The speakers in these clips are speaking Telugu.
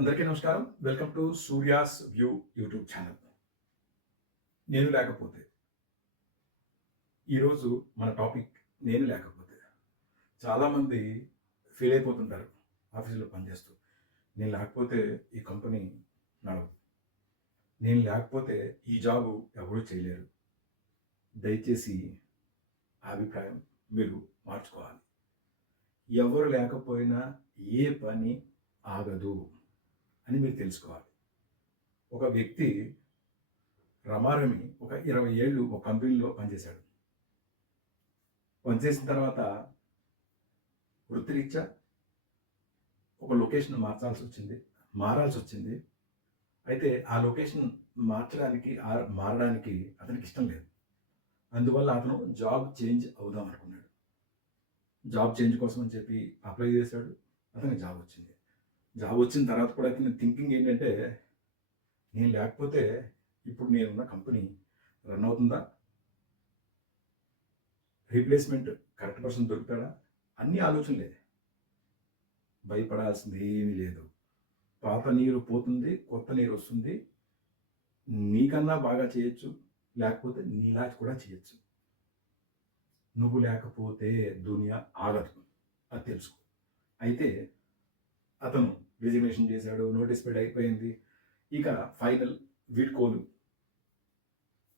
అందరికీ నమస్కారం. Welcome to Surya's view YouTube channel. నేను లేకపోతే ఈరోజు మన టాపిక్ నేను లేకపోతే. చాలామంది ఫీల్ అయిపోతుంటారు ఆఫీసులో పనిచేస్తూ. నేను లేకపోతే ఈ కంపెనీ నడవదు. నేను లేకపోతే ఈ జాబు ఎవరూ చేయలేరు. దయచేసి ఆ అభిప్రాయం మీరు మార్చుకోవాలి. ఎవరు లేకపోయినా ఏ పని ఆగదు అని మీరు తెలుసుకోవాలి. ఒక వ్యక్తి రమారమి ఒక 20 ఏళ్ళు ఒక కంపెనీలో పనిచేశాడు. పనిచేసిన తర్వాత వృత్తిరీత్యా ఒక లొకేషన్ మారాల్సి వచ్చింది. అయితే ఆ లొకేషన్ మారడానికి అతనికి ఇష్టం లేదు. అందువల్ల అతను జాబ్ చేంజ్ అవుదాం అనుకున్నాడు. జాబ్ చేంజ్ కోసం అని చెప్పి అప్లై చేశాడు. అతనికి జాబ్ వచ్చింది. జాబ్ వచ్చిన తర్వాత కూడా అతని థింకింగ్ ఏంటంటే, నేను లేకపోతే ఇప్పుడు నేనున్న కంపెనీ రన్ అవుతుందా? రీప్లేస్మెంట్ కరెక్ట్ పర్సన్ దొరుకుతాడా? అన్ని ఆలోచనలే. భయపడాల్సింది ఏమీ లేదు. పాత నీరు పోతుంది, కొత్త నీరు వస్తుంది. నీకన్నా బాగా చేయొచ్చు, లేకపోతే నీలా కూడా చేయొచ్చు. నువ్వు లేకపోతే దునియా ఆగదు, అది తెలుసుకో. అయితే అతను రిజిగ్నేషన్ చేశాడు, నోటీస్ పీరియడ్ అయిపోయింది. ఇక ఫైనల్ వీడ్కోలు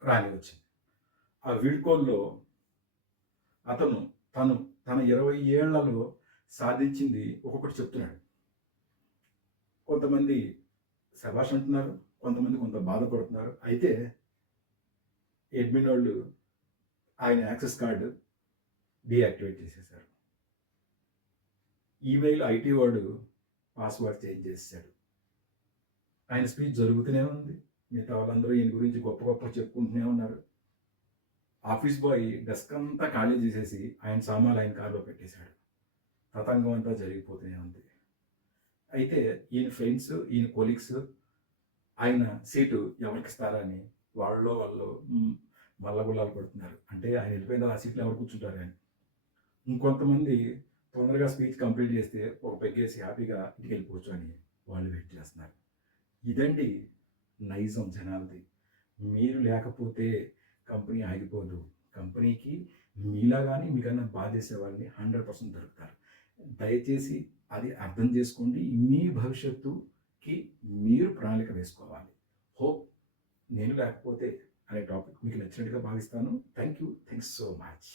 రాని వచ్చింది. ఆ వీడ్కోల్లో అతను తన 20 ఏళ్లలో సాధించింది ఒక్కొక్కటి చెప్తున్నాడు. కొంతమంది శభాష్ అంటున్నారు, కొంత బాధపడుతున్నారు. అయితే అడ్మిన్ వాళ్ళు ఆయన యాక్సెస్ కార్డు డీయాక్టివేట్ చేసేశారు. ఈమెయిల్ ఐటీ వాడు పాస్వర్డ్ చేంజ్ చేశాడు. ఆయన స్పీచ్ జరుగుతూనే ఉంది. మిగతా వాళ్ళందరూ ఈయన గురించి గొప్ప చెప్పుకుంటూనే ఉన్నారు. ఆఫీస్ బాయ్ డెస్క్ అంతా ఖాళీ చేసేసి ఆయన సామాన్లు ఆయన కారులో పెట్టేశాడు. తతంగం అంతా జరిగిపోతూనే ఉంది. అయితే ఈయన ఫ్రెండ్స్, ఈయన కొలీగ్స్ ఆయన సీటు ఎవరికి ఇస్తారా అని వాళ్ళు మల్లగుల్లాలు పడుతున్నారు. అంటే ఆయన వెళ్ళిపోయిన ఆ సీట్లో ఎవరు కూర్చుంటారు అని. ఇంకొంతమంది తొందరగా స్పీచ్ కంప్లీట్ చేస్తే ఒక పెగ్గేసి హ్యాపీగా ఇంటికి వెళ్ళిపోవచ్చు అని వాళ్ళు వెయిట్ చేస్తున్నారు. ఇదండి నైజం జనాలది. మీరు లేకపోతే కంపెనీ ఆగిపోదు. కంపెనీకి మీలా కానీ మీకన్నా బాధ చేసే వాళ్ళని 100% దొరుకుతారు. దయచేసి అది అర్థం చేసుకోండి. మీ భవిష్యత్తుకి మీరు ప్రణాళిక వేసుకోవాలి. హోప్ నేను లేకపోతే అనే టాపిక్ మీకు నచ్చినట్టుగా భావిస్తాను. Thanks so much.